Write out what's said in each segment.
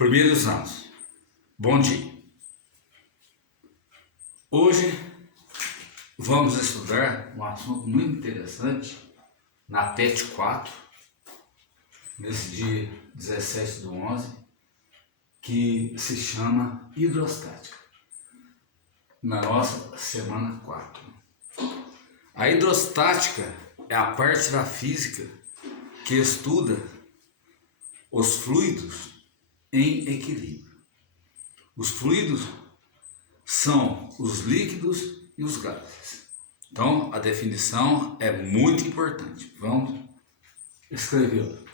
Primeiros anos. Bom dia. Hoje vamos estudar um assunto muito interessante na PET 4, nesse dia 17/11, que se chama hidrostática, na nossa semana 4. A hidrostática é a parte da física que estuda os fluidos em equilíbrio. Os fluidos são os líquidos e os gases. Então, a definição é muito importante. Vamos escrevê-la.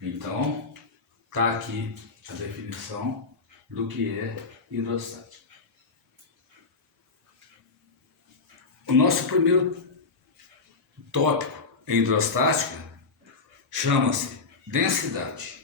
Então, está aqui a definição do que é hidrostática. O nosso primeiro tópico em hidrostática chama-se densidade.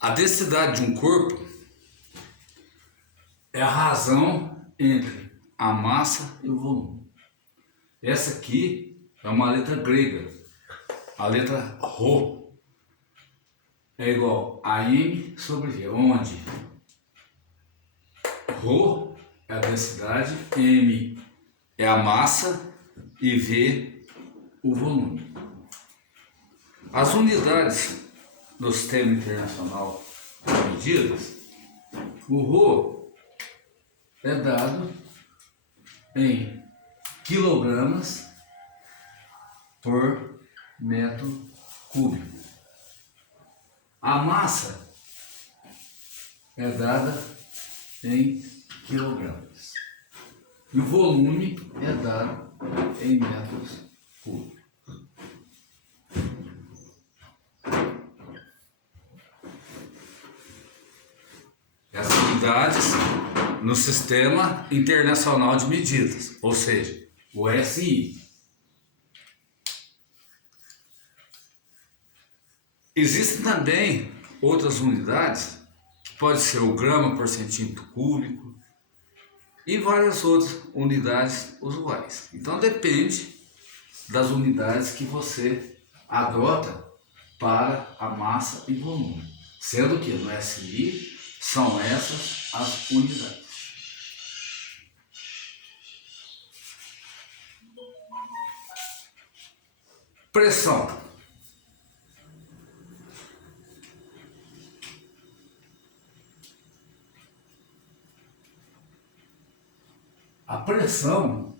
A densidade de um corpo é a razão entre a massa e o volume. Essa aqui é uma letra grega. A letra Rho é igual a M sobre V, onde Rho é a densidade, M é a massa e V o volume. As unidades do Sistema Internacional de Medidas, o Rho é dado em quilogramas por metro cúbico. A massa é dada em quilogramas. E o volume é dado em metros cúbicos. Essas unidades no Sistema Internacional de Medidas, ou seja, o SI. Existem também outras unidades, que pode ser o grama por centímetro cúbico e várias outras unidades usuais. Então depende das unidades que você adota para a massa e volume, sendo que no SI são essas as unidades. Pressão. A pressão,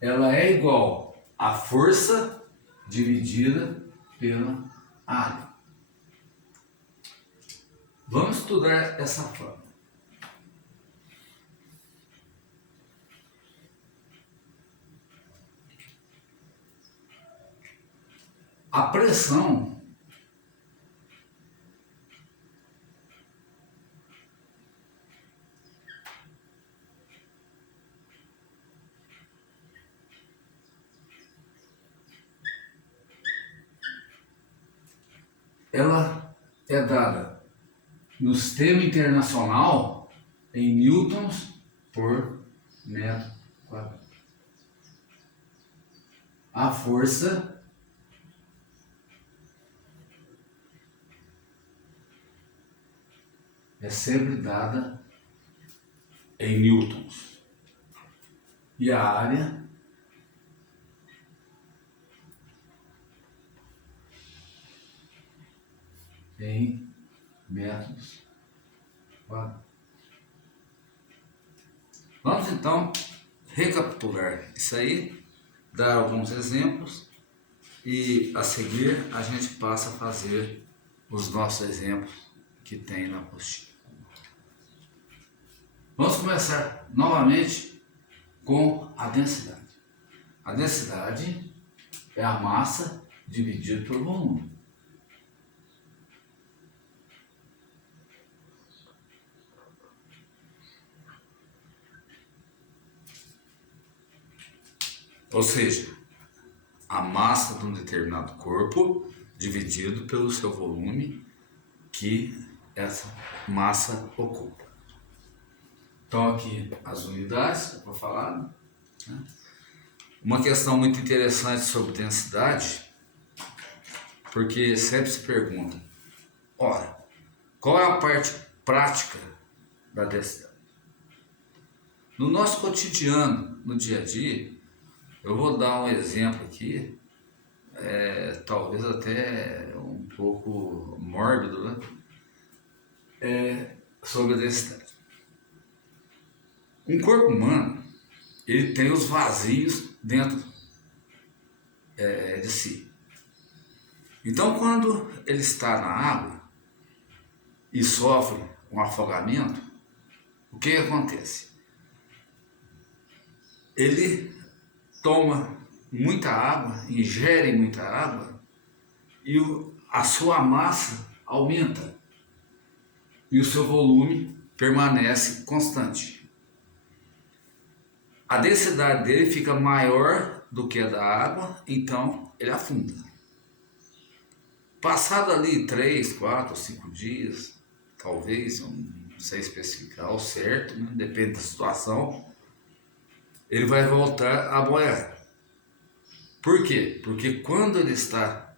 ela é igual à força dividida pela área. Vamos estudar essa forma. A pressão ela é dada no sistema internacional em newtons por metro quadrado. A força é sempre dada em newtons. E a área em metros quadrados. Vamos então recapitular isso aí, dar alguns exemplos e a seguir a gente passa a fazer os nossos exemplos que tem na apostila. Vamos começar novamente com a densidade. A densidade é a massa dividida pelo volume. Ou seja, a massa de um determinado corpo dividido pelo seu volume que essa massa ocupa. Então aqui as unidades, para falar, né? Uma questão muito interessante sobre densidade, porque sempre se pergunta, ora, qual é a parte prática da densidade? No nosso cotidiano, no dia a dia, eu vou dar um exemplo aqui, talvez até um pouco mórbido, né? Sobre a densidade. Um corpo humano, ele tem os vazios dentro de si. Então, quando ele está na água e sofre um afogamento, o que acontece? Ele toma muita água, ingere muita água e a sua massa aumenta e o seu volume permanece constante. A densidade dele fica maior do que a da água, então ele afunda. Passado ali 3, 4, 5 dias, talvez, não sei especificar ao certo, né? Depende da situação, ele vai voltar a boiar. Por quê? Porque quando ele está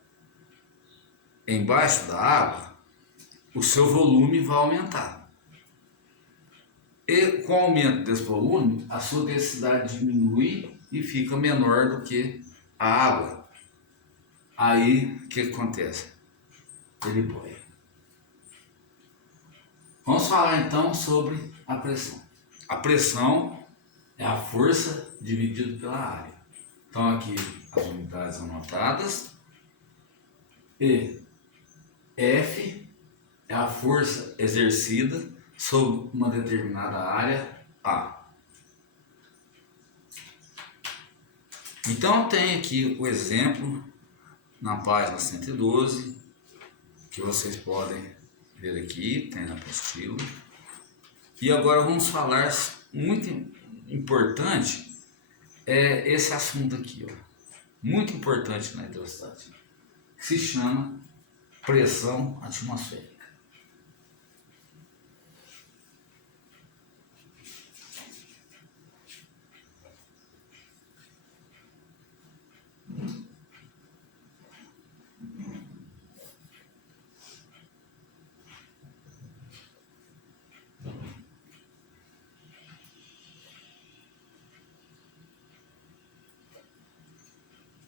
embaixo da água, o seu volume vai aumentar. E com o aumento desse volume, a sua densidade diminui e fica menor do que a água. Aí, o que acontece? Ele boia. Vamos falar então sobre a pressão. A pressão é a força dividida pela área. Então aqui as unidades anotadas. E F é a força exercida sobre uma determinada área A. Então tem aqui o exemplo na página 112, que vocês podem ver aqui, tem na apostila. E agora vamos falar, muito importante, esse assunto aqui, ó, muito importante na hidrostática, que se chama pressão atmosférica.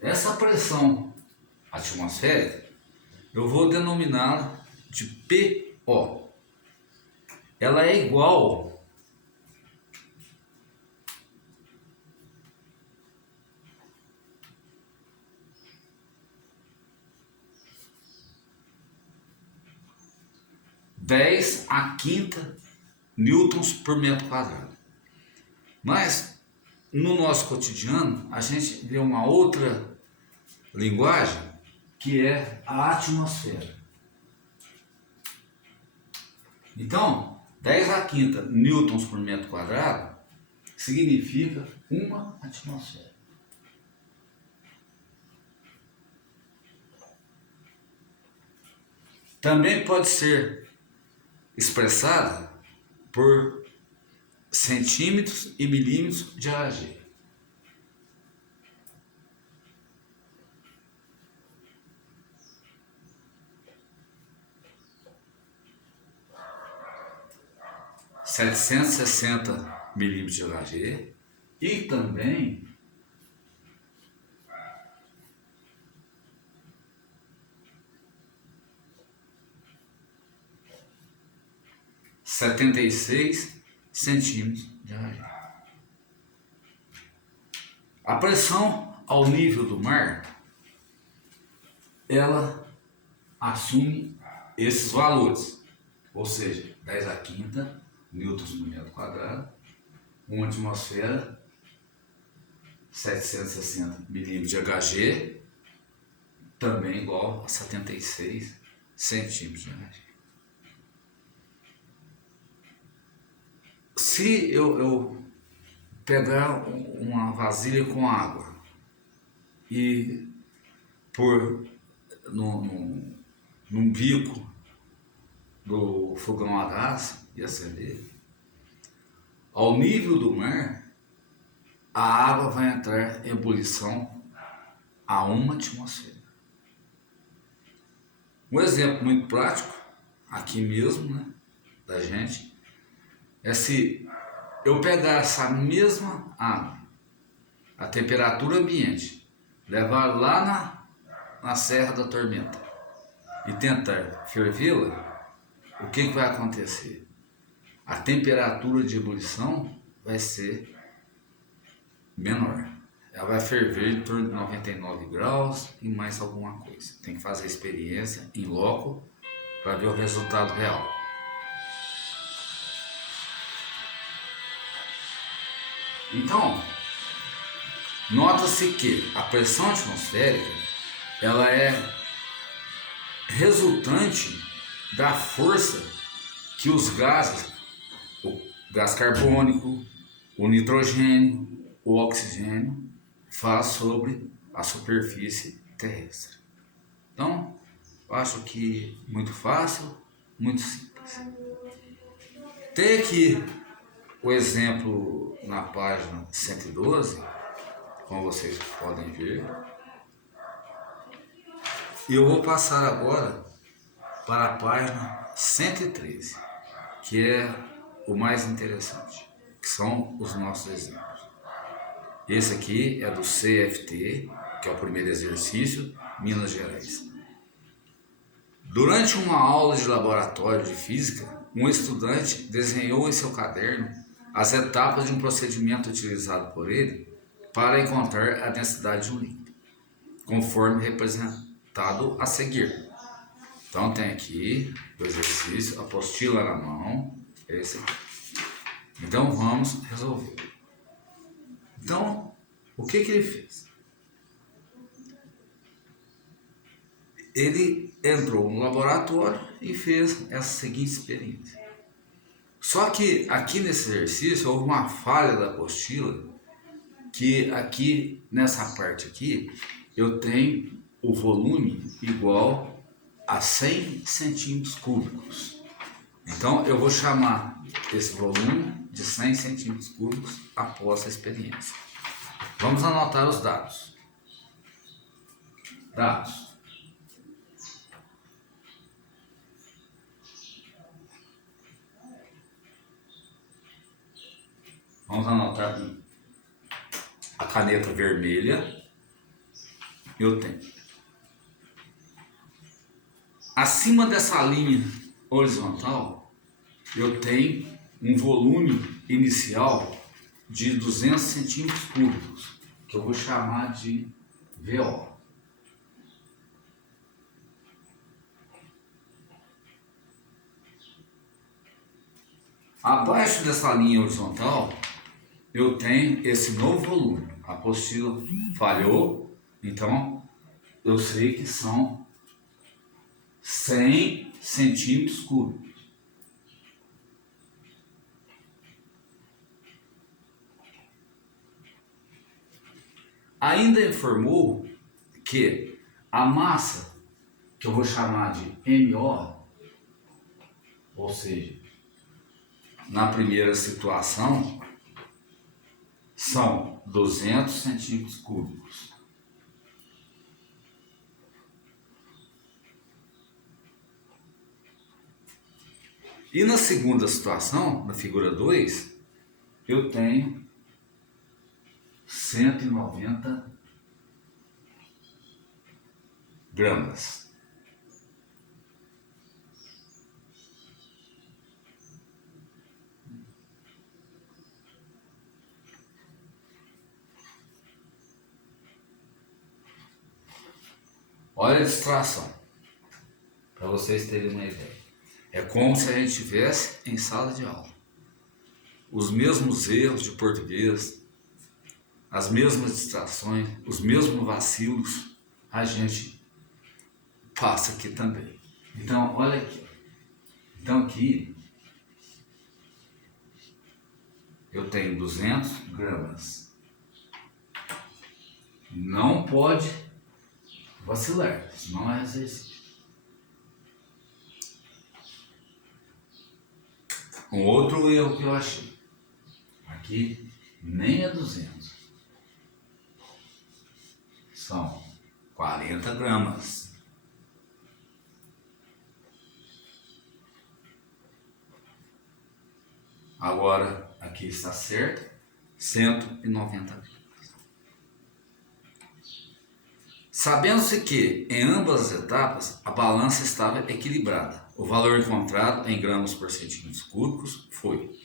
Essa pressão atmosférica, eu vou denominá-la de PO. Ela é igual a 10⁻⁵ newtons por metro quadrado. Mas no nosso cotidiano a gente vê uma outra linguagem que é a atmosfera. Então, 10⁻⁵ newtons por metro quadrado significa uma atmosfera. Também pode ser expressada por centímetros e milímetros de Hg. (760 milímetros de Hg) e também (76 centímetros de Hg). A pressão ao nível do mar, ela assume esses valores, ou seja, 10⁻⁵ newtons por metro quadrado, uma atmosfera, 760 milímetros de Hg, também igual a 76 centímetros de Hg. Se eu pegar uma vasilha com água e pôr num bico do fogão a gás e acender, ao nível do mar, a água vai entrar em ebulição a uma atmosfera. Um exemplo muito prático, aqui mesmo, né, da gente, é se eu pegar essa mesma água, a temperatura ambiente, levar lá na Serra da Tormenta e tentar fervê-la, o que vai acontecer? A temperatura de ebulição vai ser menor. Ela vai ferver em torno de 99 graus e mais alguma coisa. Tem que fazer a experiência em loco para ver o resultado real. Então, nota-se que a pressão atmosférica, ela é resultante da força que os gases, o gás carbônico, o nitrogênio, o oxigênio, faz sobre a superfície terrestre. Então, eu acho que muito fácil, muito simples. Tem aqui o exemplo na página 112, como vocês podem ver. E eu vou passar agora para a página 113, que é o mais interessante, que são os nossos exemplos. Esse aqui é do CFT, que é o primeiro exercício, Minas Gerais. Durante uma aula de laboratório de física, um estudante desenhou em seu caderno as etapas de um procedimento utilizado por ele para encontrar a densidade de um líquido, conforme representado a seguir. Então tem aqui o exercício, a apostila na mão, esse aqui. Então vamos resolver. Então, o que ele fez? Ele entrou no laboratório e fez essa seguinte experiência. Só que aqui nesse exercício houve uma falha da apostila, que aqui nessa parte aqui eu tenho o volume igual a 100 centímetros cúbicos. Então eu vou chamar esse volume de 100 centímetros cúbicos após a experiência. Vamos anotar os dados. Dados. Vamos anotar a caneta vermelha. eu tenho. Acima dessa linha horizontal, eu tenho um volume inicial de 200 centímetros cúbicos, que eu vou chamar de VO. Abaixo dessa linha horizontal, eu tenho esse novo volume. A apostila falhou, então eu sei que são 100 centímetros cúbicos. Ainda informou que a massa, que eu vou chamar de MO, ou seja, na primeira situação, são 200 centímetros cúbicos. E na segunda situação, na figura 2, eu tenho 190 gramas. Olha a distração, para vocês terem uma ideia. É como se a gente estivesse em sala de aula. Os mesmos erros de português, as mesmas distrações, os mesmos vacilos, a gente passa aqui também. Então, olha aqui. Então, aqui eu tenho 200 gramas. Não pode vacilar, senão é exercício. Um outro erro que eu achei. Aqui nem é 200. São 40 gramas. Agora, aqui está certo, 190 gramas. Sabendo-se que, em ambas as etapas, a balança estava equilibrada. O valor encontrado em gramas por centímetros cúbicos foi.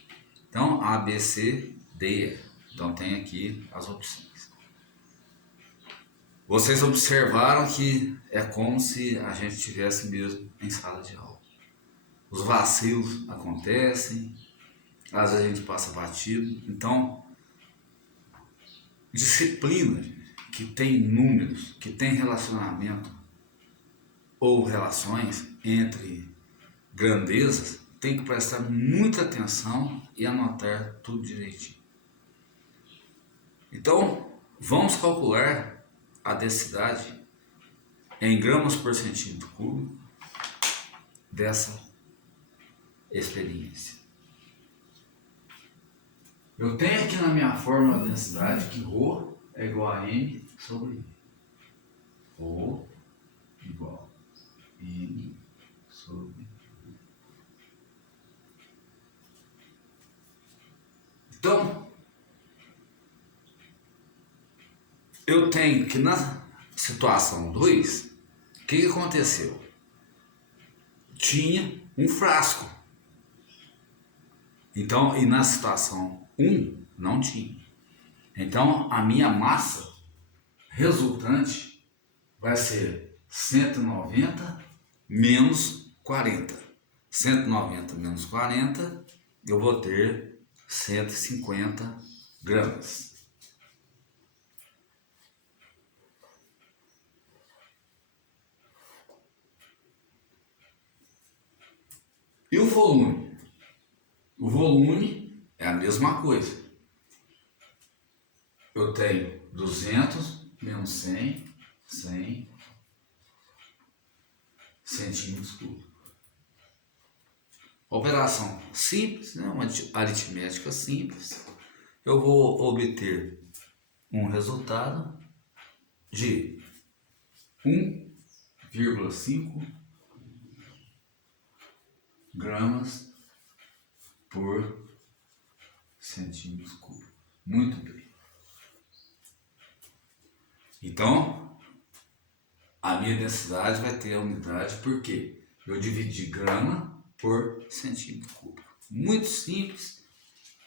Então, A, B, C, D, E. Então, tem aqui as opções. Vocês observaram que é como se a gente estivesse mesmo em sala de aula. Os vacilos acontecem, às vezes a gente passa batido. Então, disciplina que tem números, que tem relacionamento ou relações entre grandezas, tem que prestar muita atenção e anotar tudo direitinho. Então, vamos calcular a densidade em gramas por centímetro cúbico dessa experiência. Eu tenho aqui na minha fórmula de densidade que ρ é igual a M sobre I. ρ igual a M sobre I. Então, eu tenho que na situação 2, o que aconteceu? Tinha um frasco. Então, e na situação 1, não tinha. Então, a minha massa resultante vai ser 190 menos 40. 190 menos 40, eu vou ter 150 gramas. E o volume? O volume é a mesma coisa. Eu tenho 200 menos 100 centímetros cúbicos. Operação simples, né? Uma aritmética simples. Eu vou obter um resultado de 1,5 gramas por centímetros cúbicos. Muito bem. Então, minha densidade vai ter a unidade, porque eu dividi grama por centímetro cúbico. Muito simples.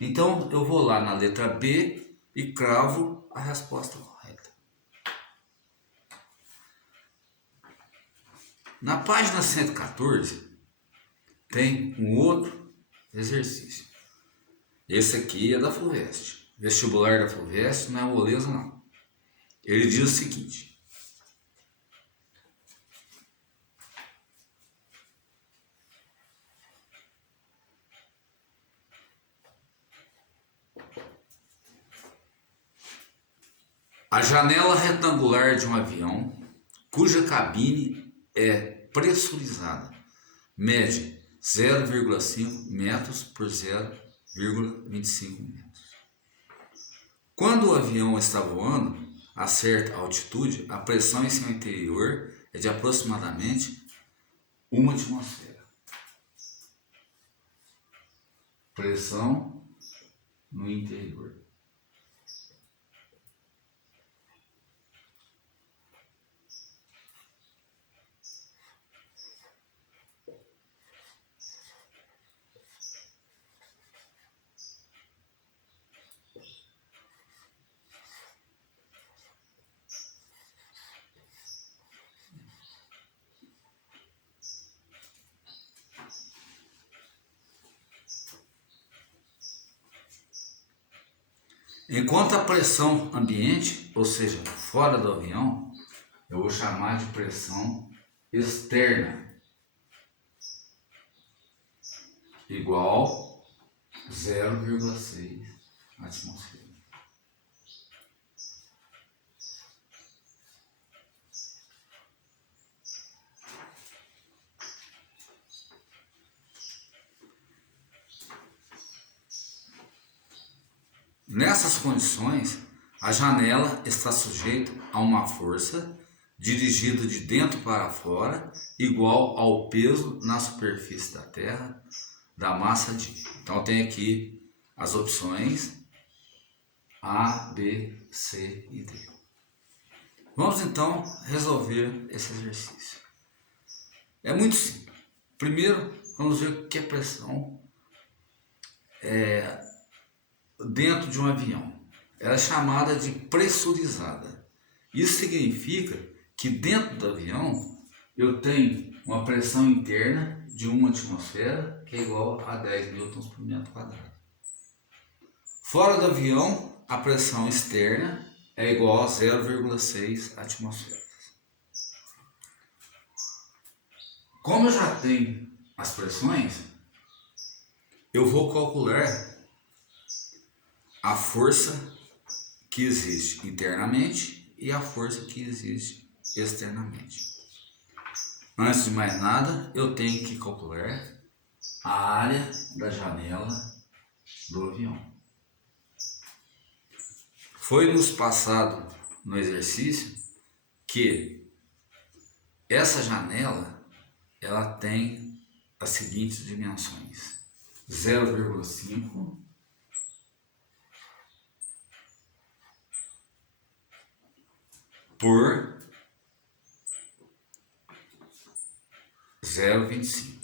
Então eu vou lá na letra B e cravo a resposta correta. Na página 114 tem um outro exercício. Esse aqui é da FUVEST. Vestibular da FUVEST não é moleza não. Ele diz o seguinte: a janela retangular de um avião, cuja cabine é pressurizada, mede 0,5 metros por 0,25 metros. Quando o avião está voando a certa altitude, a pressão em seu interior é de aproximadamente 1 atmosfera. Pressão no interior. Enquanto a pressão ambiente, ou seja, fora do avião, eu vou chamar de pressão externa, igual 0,6 atmosfera. Nessas condições, a janela está sujeita a uma força dirigida de dentro para fora, igual ao peso na superfície da Terra da massa de. Então tem aqui as opções A, B, C e D. Vamos então resolver esse exercício. É muito simples. Primeiro, vamos ver o que é pressão dentro de um avião. Ela é chamada de pressurizada. Isso significa que dentro do avião eu tenho uma pressão interna de 1 atmosfera, que é igual a 10 newtons por metro quadrado. Fora do avião, a pressão externa é igual a 0,6 atmosferas. Como eu já tenho as pressões, eu vou calcular a força que existe internamente e a força que existe externamente. Antes de mais nada, eu tenho que calcular a área da janela do avião. Foi nos passado no exercício que essa janela ela tem as seguintes dimensões: 0,5 por 0,25.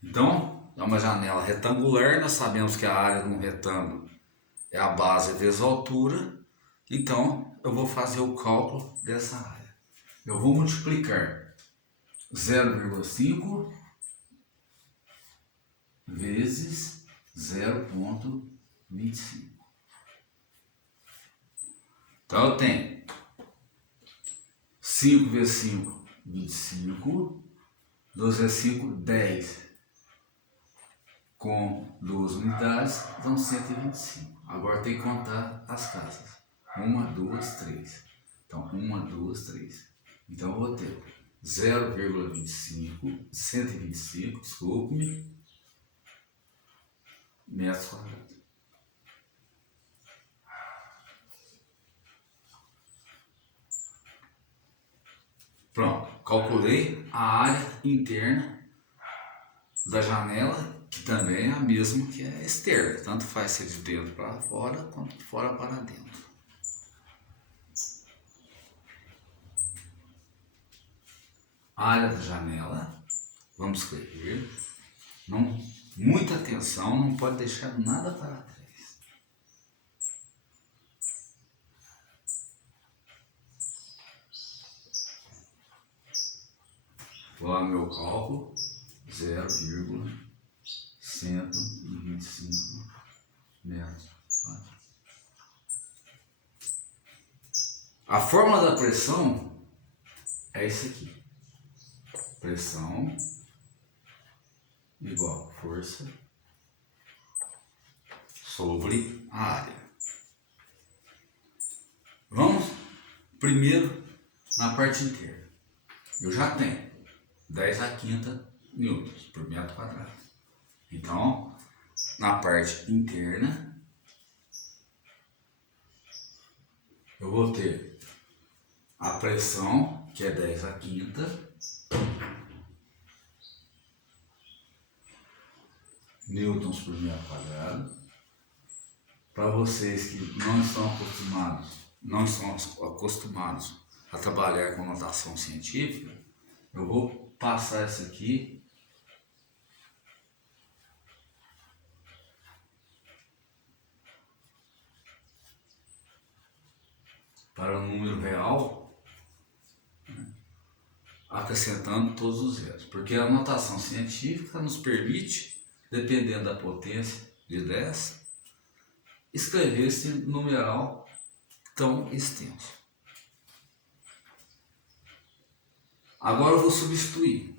Então, é uma janela retangular, nós sabemos que a área de um retângulo é a base vezes a altura, então eu vou fazer o cálculo dessa área. Eu vou multiplicar 0,5 vezes 0,25. Então eu tenho 5 vezes 5, 25, 12 vezes 5, 10. Com 2 unidades, dão 125. Agora tem que contar as casas. 1, 2, 3. Então, 1, 2, 3. Então, eu vou ter 0,25, 125, desculpe-me, metros quadrados. Pronto, calculei a área interna da janela, que também é a mesma que é externa, tanto faz ser de dentro para fora quanto de fora para dentro. Área da janela, vamos escrever, não, muita atenção, não pode deixar nada para trás. Vou lá no meu cálculo, 0,125 metros quadrados. A fórmula da pressão é isso aqui. Pressão igual força sobre a área. Vamos primeiro na parte interna. Eu já tenho 10 a quinta newtons por metro quadrado. Então, na parte interna, eu vou ter a pressão, que é 10 a quinta, newtons por metro quadrado. Para vocês que não estão acostumados a trabalhar com notação científica, eu vou passar isso aqui para o número real, acrescentando todos os zeros, porque a notação científica nos permite, dependendo da potência de 10, escrever esse numeral tão extenso. Agora eu vou substituir.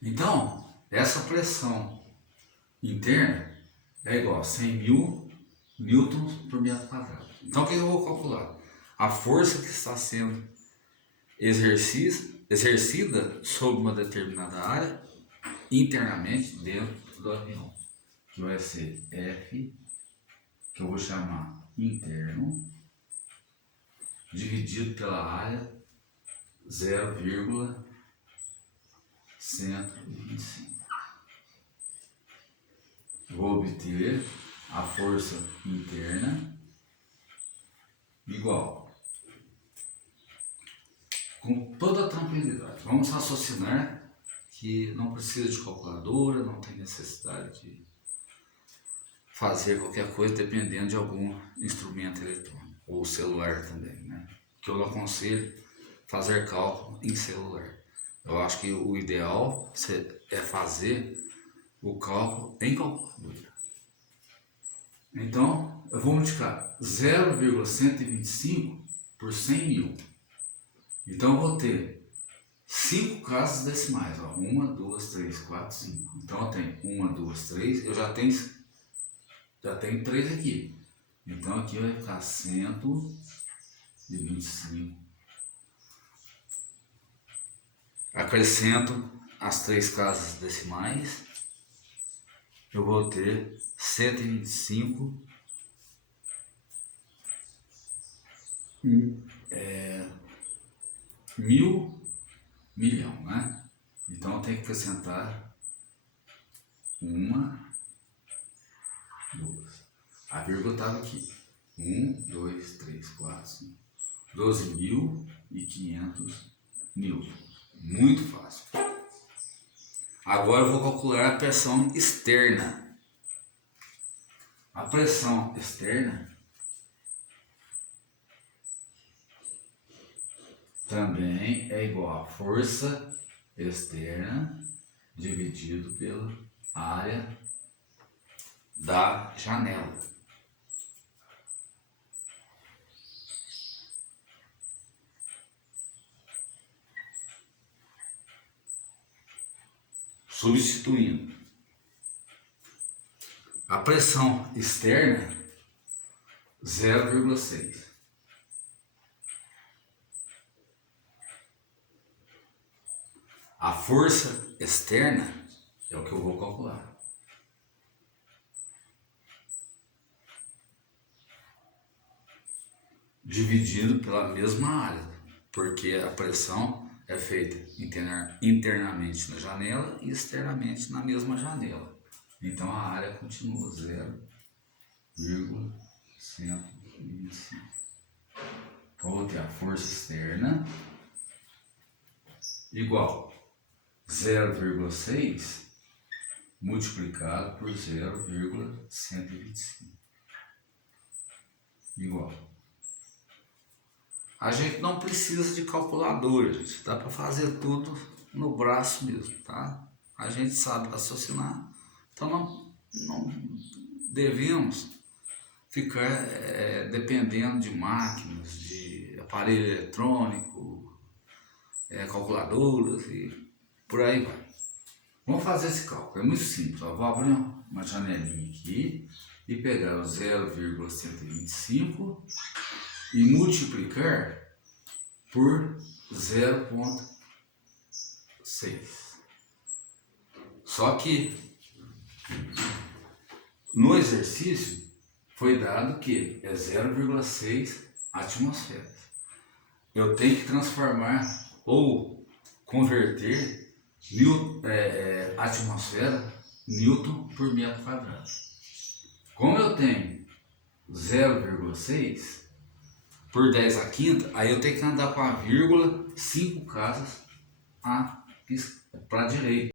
Então, essa pressão interna é igual a 100.000 newtons por metro quadrado. Então, o que eu vou calcular? A força que está sendo exercida sobre uma determinada área internamente dentro do avião, que vai ser F, que eu vou chamar interno, dividido pela área 0,125. Vou obter a força interna igual, com toda a tranquilidade. Vamos raciocinar que não precisa de calculadora, não tem necessidade de fazer qualquer coisa dependendo de algum instrumento eletrônico, ou celular também, né? Que eu não aconselho fazer cálculo em celular. Eu acho que o ideal é fazer o cálculo em calculadora. Então, eu vou multiplicar 0,125 por 100.000. Então, eu vou ter 5 casas decimais. 1, 2, 3, 4, 5. Então, eu tenho 1, 2, 3. Eu já tenho 3 aqui. Então, aqui vai ficar 125. Acrescento as 3 casas decimais. Eu vou ter 125 mil milhão, né? Então eu tenho que acrescentar 1, 2. A vírgula estava aqui. 1, 2, 3, 4, 5. 12.500 newtons. Muito fácil. Agora eu vou calcular a pressão externa. A pressão externa também é igual a força externa dividido pela área da janela. Substituindo. A pressão externa, 0,6. A força externa é o que eu vou calcular. dividido pela mesma área, porque a pressão é feita internamente na janela e externamente na mesma janela. Então a área continua 0,125. Vou ter a força externa igual 0,6 multiplicado por 0,125 igual. A gente não precisa de calculadora, gente. Dá para fazer tudo no braço mesmo, tá? A gente sabe raciocinar, então não devemos ficar dependendo de máquinas, de aparelho eletrônico, calculadoras e por aí vai. Vamos fazer esse cálculo, é muito simples. Ó. Vou abrir uma janelinha aqui e pegar o 0,125 e multiplicar por 0,6. Só que no exercício foi dado que é 0,6 atmosferas. Eu tenho que transformar ou converter atmosfera Newton por metro quadrado. Como eu tenho 0,6 por 10 a quinta, aí eu tenho que andar com a vírgula 5 casas para a direita.